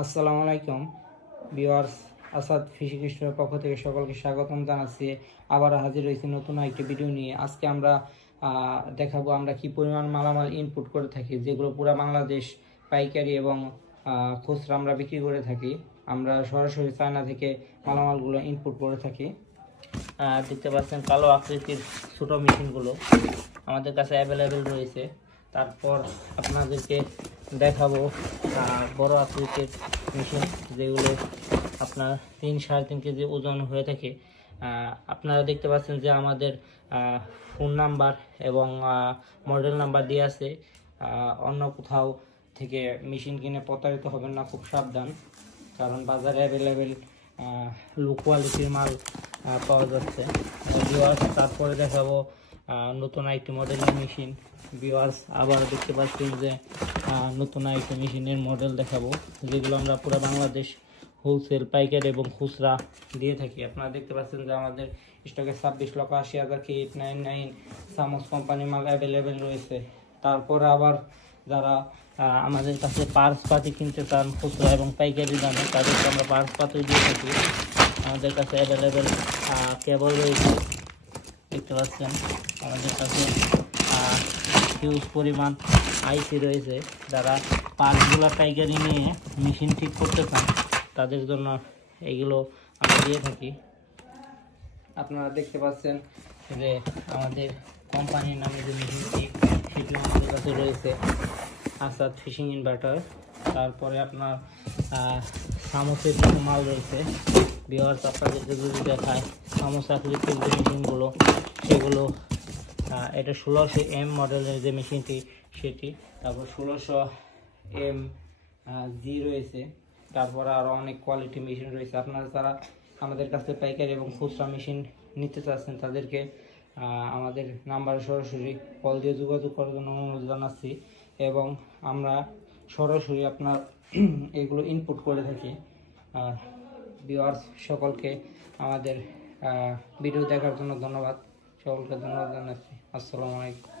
আসসালামু আলাইকুম viewers, Asad fishing স্টোরের পক্ষ থেকে সকলকে স্বাগতম জানাচ্ছি। আবার হাজির হয়েছি নতুন একটি ভিডিও নিয়ে। আজকে আমরা দেখাবো আমরা কি পরিমাণ মালামাল ইনপুট করে থাকি, যেগুলো পুরো বাংলাদেশ পাইকারি এবং খুচরা আমরা বিক্রি করে থাকি। আমরা সরাসরি চায়না থেকে মালামালগুলো ইনপুট করে থাকি। দেখতে পাচ্ছেন কালো আকৃতির ছোটো মেশিনগুলো আমাদের কাছে অ্যাভেলেবেল রয়েছে। তারপর আপনাদেরকে দেখাবো বড় আকৃতির মেশিন, যেগুলো আপনার 3-3.5 কেজি ওজন হয়ে থাকে। আপনারা দেখতে পাচ্ছেন যে আমাদের ফোন নাম্বার এবং মডেল নাম্বার দিয়ে আছে। অন্য কোথাও থেকে মেশিন কিনে প্রতারিত হবেন না, খুব সাবধান, কারণ বাজারে অ্যাভেলেবেল লো কোয়ালিটির মাল পাওয়া যাচ্ছে। তারপরে দেখাবো নতুন একটি মডেলের মেশিন। ভিউয়ার্স, আবার দেখতে পাচ্ছেন যে নতুন একটি মেশিনের মডেল দেখাবো, যেগুলো আমরা পুরো বাংলাদেশ হোলসেল, পাইকারি এবং খুচরা দিয়ে থাকি। আপনারা দেখতে পাচ্ছেন যে আমাদের স্টকে 26,80,000 K899 সামোস কোম্পানির মাল অ্যাভেলেবেল রয়েছে। তারপরে আবার যারা আমাদের কাছে পার্স পাতি কিনতে চান খুচরা এবং পাইকারি দামে, তাদেরকে আমরা পার্স পাতি দিয়ে থাকি। আমাদের কাছে অ্যাভেলেবেল কেবল রয়েছে। দেখতে পাচ্ছেন আমাদের কাছে হিউজ পরিমাণ আইসি রয়েছে। যারা পার্টসগুলো পাইকারি নিয়ে মেশিন ঠিক করতে চান, তাদের জন্য এগুলো আমরা দিয়ে থাকি। আপনারা দেখতে পাচ্ছেন যে আমাদের কোম্পানির নামে যে মেশিনটি, সেটি আমাদের কাছে রয়েছে, আসাদ ফিশিং ইনভার্টার। তারপরে আপনার সামোসের কিছু মাল রয়েছে। ভিউয়ার্স, আপনাদেরকে যদি দেখায় সামোস আকৃতির যে মেশিনগুলো, সেগুলো এটা 1600M মডেলের যে মেশিনটি সেটি, তারপর 1600M রয়েছে। তারপরে আরও অনেক কোয়ালিটি মেশিন রয়েছে। আপনারা যারা আমাদের কাছে পাইকারি এবং খুচরা মেশিন নিতে চাচ্ছেন, তাদেরকে আমাদের নাম্বারে সরাসরি কল দিয়ে যোগাযোগ করার জন্য অনুরোধ জানাচ্ছি, এবং আমরা সরাসরি আপনার এগুলো ইনপুট করে থাকি। ভিউয়ার্স, সকলকে আমাদের ভিডিও দেখার জন্য ধন্যবাদ। সকলকে ধন্যবাদ জানাচ্ছি। আসসালামু আলাইকুম।